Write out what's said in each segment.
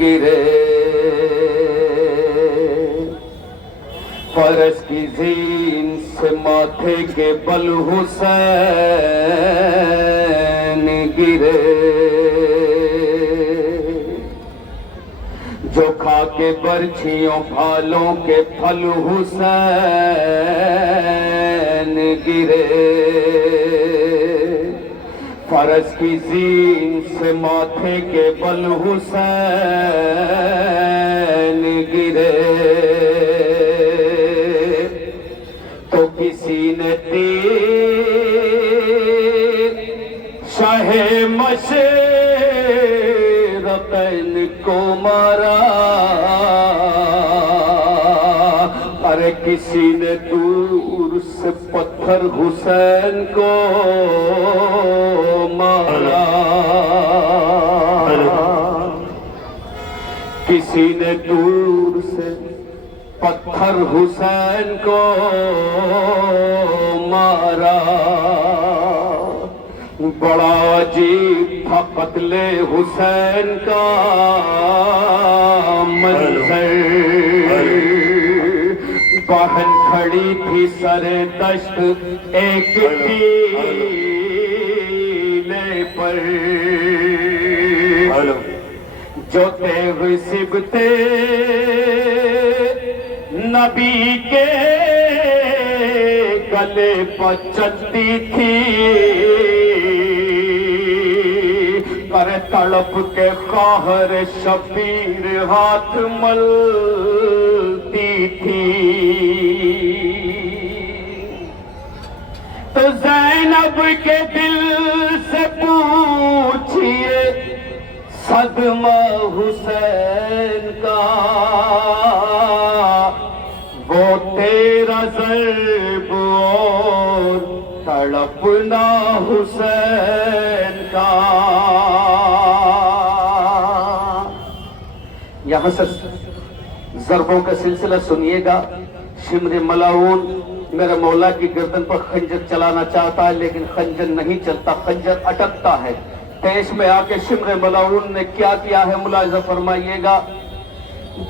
گرے فرش کی زین سے ماتھے کے بل حسین گرے جو کھا کے برچھیوں پھالوں کے پھل حسین گرے فرش کی زین سے ماتھے کے بل حسین گرے تو کسی نے تیر شاہ مشرقین کو مارا ارے کسی نے دور سے پتھر حسین کو مارا کسی نے دور سے پتھر حسین کو مارا بڑا عجیب تھا قتل حسین کا منظر بہن کھڑی تھی سر دشت ایک ٹیلے پر جو تیغ سبتے نبی کے گلے پر چلتی تھی پر تڑپ کے قہر شبیر ہاتھ ملتی تھی تو زینب کے دل سے پوچھئے صدمہ حسین کا وہ تیرا ضرب اور تڑپنا حسین کا یہاں سے ضربوں کا سلسلہ سنیے گا شمر ملاعون میرے مولا کی گردن پر خنجر چلانا چاہتا ہے لیکن خنجر نہیں چلتا خنجر اٹکتا ہے پیش میں آ کے شمر ملاعون نے کیا کیا ہے ملاحظہ فرمائیے گا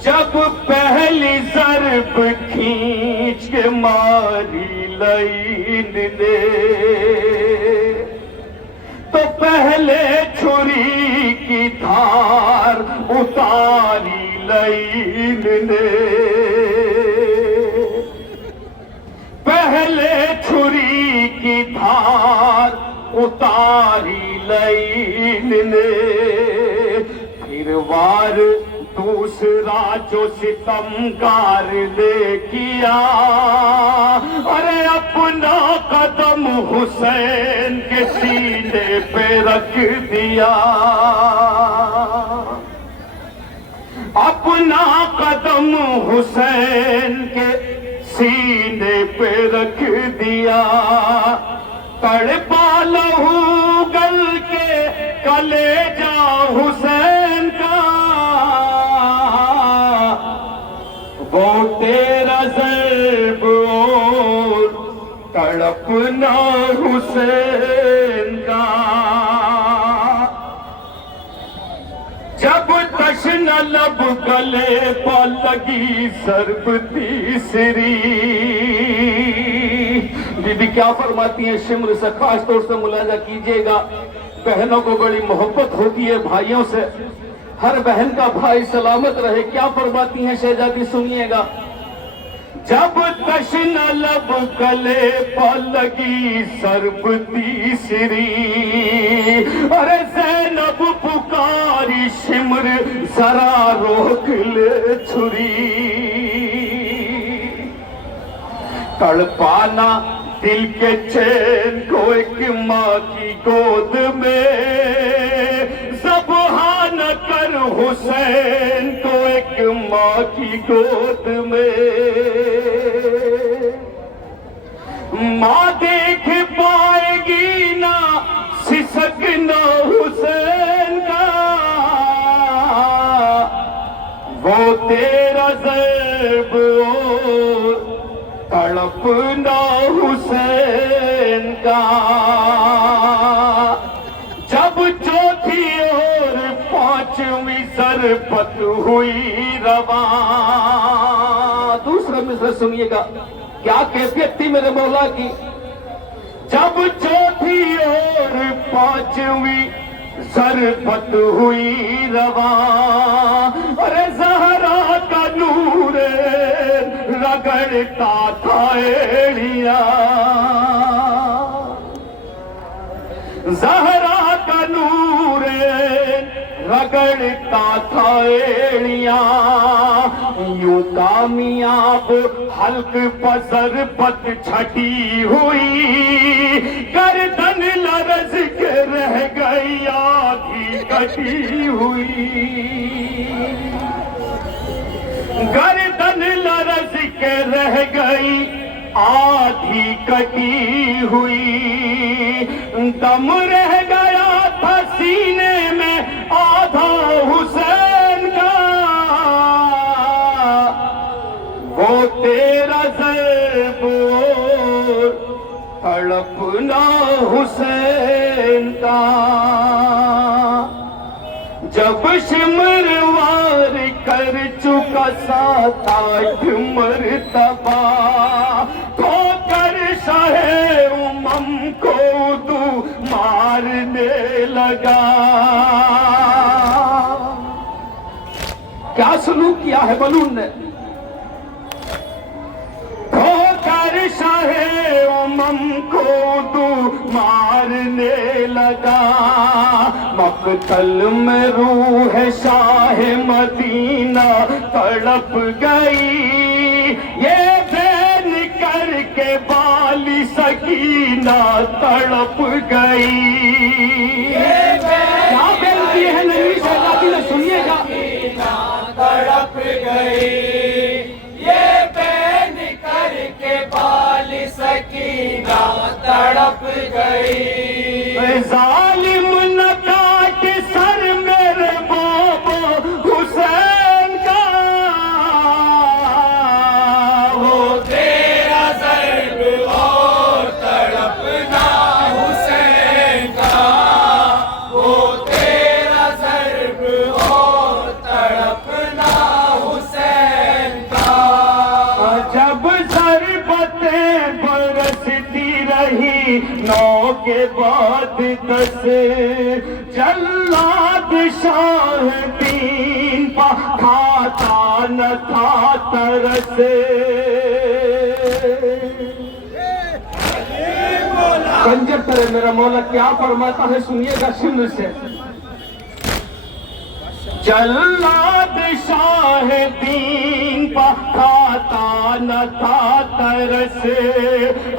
جب پہلی ضرب کھینچ کے ماری لعین نے تو پہلے چھری کی دھار اتاری لعین نے پہلے چھری کی دھار اتاری لعین نے پھر وار دوسرا جو ستمگار نے کیا ارے اپنا قدم حسین کے سینے پہ رکھ دیا اپنا قدم حسین کے سینے پہ رکھ دیا تڑپا لہو گل کے کلیجہ حسین کا وہ تیرا ضرب اور تڑپنا حسین کا جب تشن لب گلے پا لگی ضرب تیسری بی بی کیا فرماتی ہیں شمر سے خاص طور سے ملاحظہ کیجئے گا بہنوں کو بڑی محبت ہوتی ہے بھائیوں سے ہر بہن کا بھائی سلامت رہے کیا فرماتی ہیں شہزادی سنیے گا جب تشن لب گلے پا لگی ضرب تیسری ارے زینب پکاری شمر ذرا روک لے چھری تڑپانا دل کے چین کو ایک ماں کی گود میں ذبح نہ کر حسین کو ایک ماں کی گود میں ماں دیکھ پائے گی نہ سسکنا حسین کا وہ تیرا ضرب اور تڑپنا حسین کا جب چوتھی اور پانچویں ضربت ہوئی رواں. دوسرا مصرع سنیے گا کیا کیفیت تھی میرے مولا کی. جب چوتھی اور پانچویں ضربت ہوئی رواں ارے زہرا کا نور رگڑتا تھا ایڑیاں. زہرا کا نور رگڑتا تھا ایڑیاں. یوں کامیاب حلق پر ضربت چھٹی ہوئی گردن لرز کے رہ گئی آدھی کٹی ہوئی. گردن لرز کے رہ گئی آدھی کٹی ہوئی. دم رہ گیا تھا سینے میں آدھا حسین کا. وہ تیرا ضرب تڑپنا حسین کا. جب شمر وار کر چکا 7-8 مرتبہ تو کر شاہ امم کو تو مارنے لگا. کیا سلوک کیا ہے ملعون نے. تو کر شاہ امم کو تو مارنے لگا. مقتل میں روح شاہ مدینہ تڑپ گئی. یہ بین کر کے بالی سکینہ تڑپ گئی. کیا بینتی ہے نبی شہزادی نے سنیے گا. تڑپ گئی یہ بین کر کے بالی سکینہ تڑپ گئی. ظالم نہ کاٹ سر میرے بابا حسین کا. وہ تیرا ضرب اور تڑپنا حسین کا. وہ تیرا ضرب اور تڑپنا حسین کا. جب ضربتیں برستی رہی 9 کے بعد 10 جلاد شاہ دین پا کھاتا نہ تھا ترس. کنجر کرے میرا مولا کیا فرماتا ہے سنیے گا شمر سے. جلاد شاہ دین پا کھاتا نہ تھا ترس.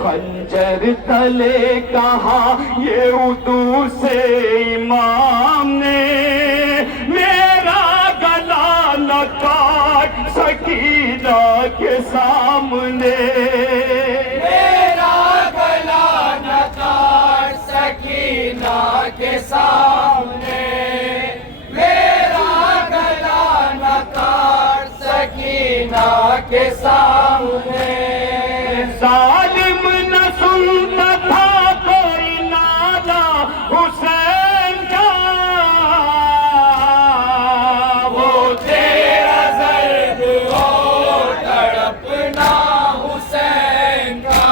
خنجر تلے کہا یہ اردو سے امام نے میرا گلا نہ کاٹ سکینہ کے سامنے. میرا گلا نہ کاٹ سکینہ کے سامنے. میرا گلا نہ کاٹ سکینہ کے سامنے. ظالم نہ سنتا تھا کوئی نادا حسین کا. وہ تیرا ضرب اور تڑپنا حسین کا.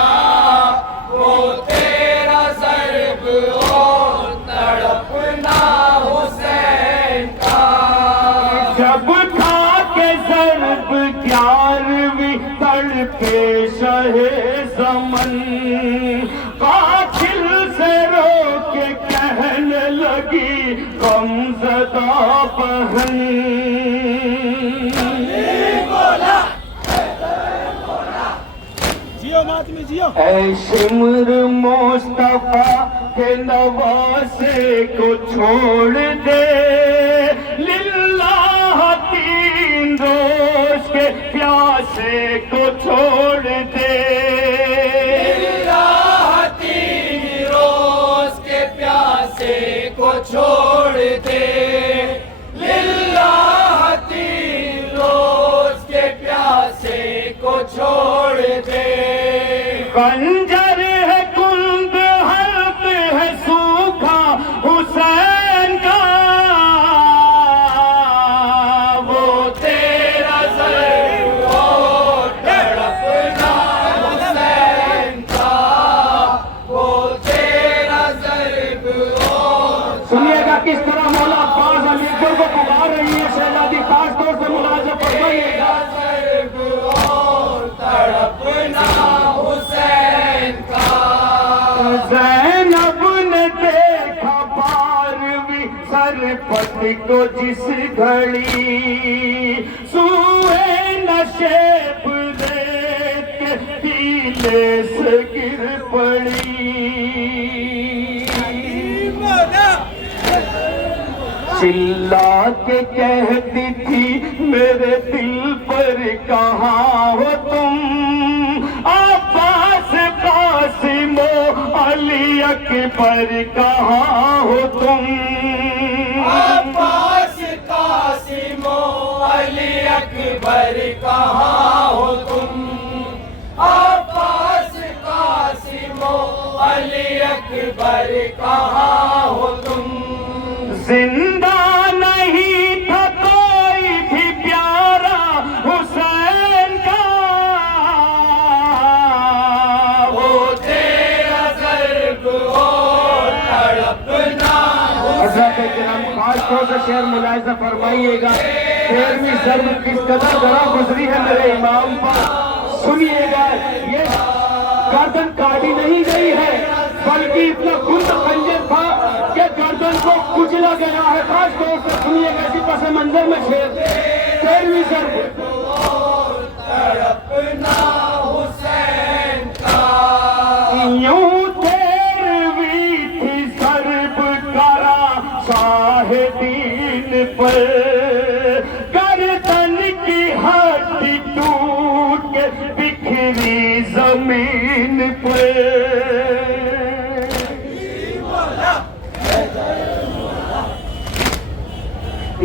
وہ تیرا ضرب اور تڑپنا حسین کا. جب تھا کہ ضرب 11ویں تڑپے شہ زمن قاتل سے رو کے کہنے لگی غمزدہ بہن. اے شمر مصطفیٰ کے نواسے کو چھوڑ دے. للہ 3 روز کے پیاسے کو چھوڑ دے. للہ 3 روز کے پیاسے کو چھوڑ دے. للہ 3 روز کے پیاسے کو چھوڑ دے. خنجر ہے کند حلق ہے سوکھا حسین کا. پکار رہی ہے شہزادی، خاص طور سے ملاحظہ فرمائیے گا۔ ضرب اور تڑپنا حسین کا، زینب نے دیکھا بارویں سرپت کو جس گھڑی، سوئے نشیب ریت کے ٹیلے سے گر پڑی۔ چلا کے کہتی تھی میرے دل پر کہاں ہو تم، عباس قاسم و علی اکبر کہاں ہو تم، عباس قاسم و علی اکبر کہاں ہو تم، عباس قاسم و علی اکبر کہاں ہو تم، زندہ نہیں تھا کوئی بھی پیارا حسین کا، وہ تیرا ضرب اور تڑپنا حضرت کرام خاص طور سے شعر ملاحظہ فرمائیے گا، 13ویں ضرب کس قدر ذرا گزری ہے میرے امام پر، سنیے گا، یہ گردن کاٹی نہیں گئی ہے بلکہ اتنا گند خنجر تھا کہ گردن کو کچلا گیا ہے۔ خاص طور سے سنیے گا اسی پس منظر میں شعر، 13ویں ضرب تڑپنا حسین کا، یوں 13ویں تھی ضرب کرا شاہ دین پر، گردن کی ہڈی ٹوٹ کے بکھری زمین پر،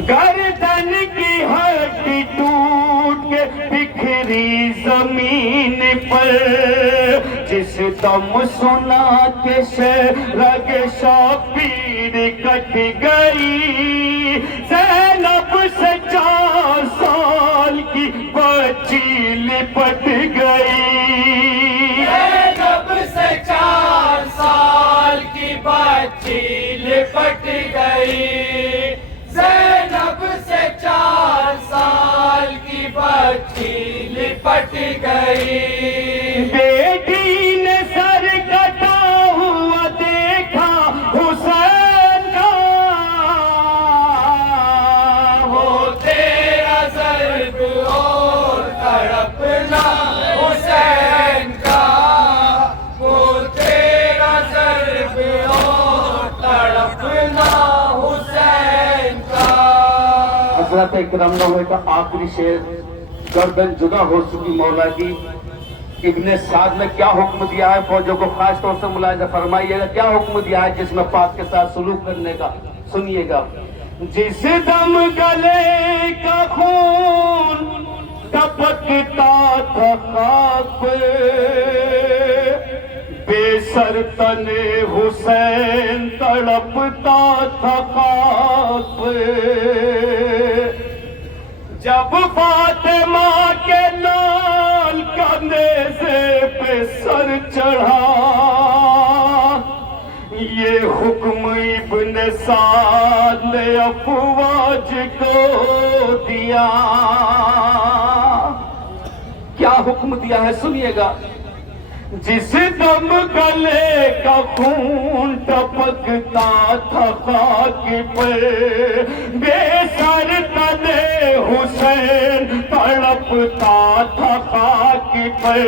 گردن کی ہڈی ٹوٹ کے بکھری زمین پر، جس دم سنا کے رگ شبیر کٹ گئی، زینب سے 4 سال کی بچی لپٹ گئی، زینب سے 4 سال کی بچی لپٹ گئی، زینب سے 4 سال کی بچی لپٹ گئی، بیٹی نے سر کٹا ہوا دیکھا حسین کا، وہ تیرا ضرب اور تڑپنا حسین کا، وہ تیرا ضرب اور تڑپنا حسین کا۔ حضرت اکرم نوح کا آخری شعر، گردن جدا ہو چکی مولا کی، ابن سعد نے کیا حکم دیا ہے فوجوں کو، خاص طور سے ملاحظہ فرمائیے گا، کیا حکم دیا ہے جس میں پاک کے ساتھ سلوک کرنے کا، سنیے گا، جس دم گلے کا خون ٹپکتا تھا خاک پہ، بے سر تن حسین تڑپتا تھا خاک پہ، جب فاطمہ کے لال کا نیزے پہ سر چڑھا، یہ حکم ابن سعد نے افواج کو دیا، کیا حکم دیا ہے سنیے گا، جس دم گلے کا خون ٹپکتا تھا خاک پہ، بے سر تنے حسین تڑپتا تھا خاک پہ،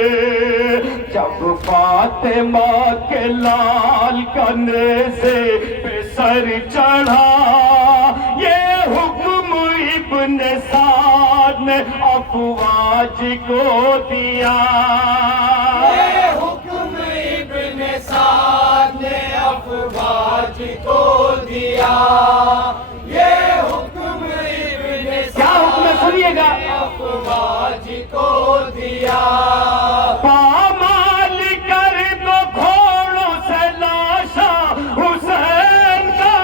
جب فاطمہ کے لال کا نیزے پہ سر چڑھا، یہ حکم ابن سعد نے افواج کو دیا، حکم ابن سعد نے افواج کو دیا، یہ حکم ابن کیا حکم ہے سنیے گا، افواج کو دیا، پامال کر دو گھوڑوں سے لاشا حسین کا،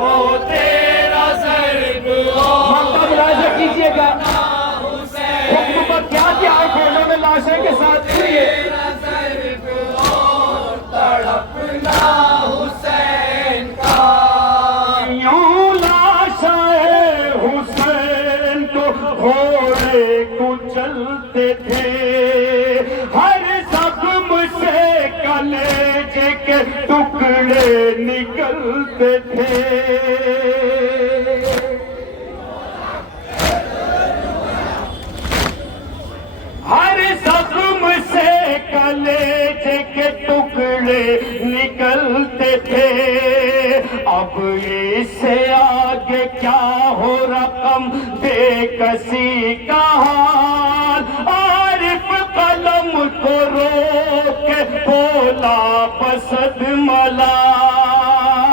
وہ تیرا ضرب اور ملاحظہ کیجیے گا، حسین حکم پر کیا کیا ہے گھوڑوں میں لاشیں کے ساتھ، سنیے، تیرا ضرب اور تڑپنا حسین کا، چلتے تھے، ہر زخم سے کلیجے کے ٹکڑے نکلتے تھے۔ ہر زخم سے کلیجے کے ٹکڑے نکلتے تھے، اب اس سے آگے کیا ہو رقم بے کسی کا حال۔ عارف قلم کو روک کے بولا بسد ملال،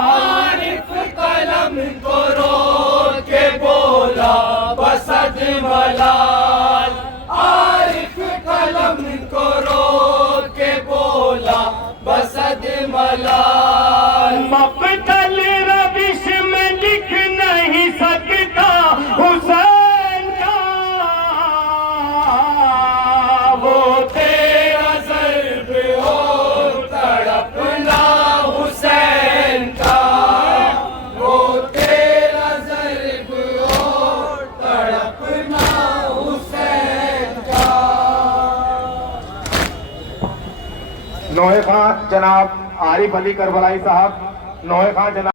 عارف قلم کو روک کے بولا بسد ملال، عارف قلم کو روک کے بولا بسد ملال۔ مقتل روش میں لکھ نہیں سکتا حسین کا، وہ تیرا ضرب ہو تڑپنا حسین کا، وہ تیرا ضرب ہو تڑپنا حسین کا۔ نوحہ خان جناب عارف علی کربلائی صاحب، نوحہ خان جناب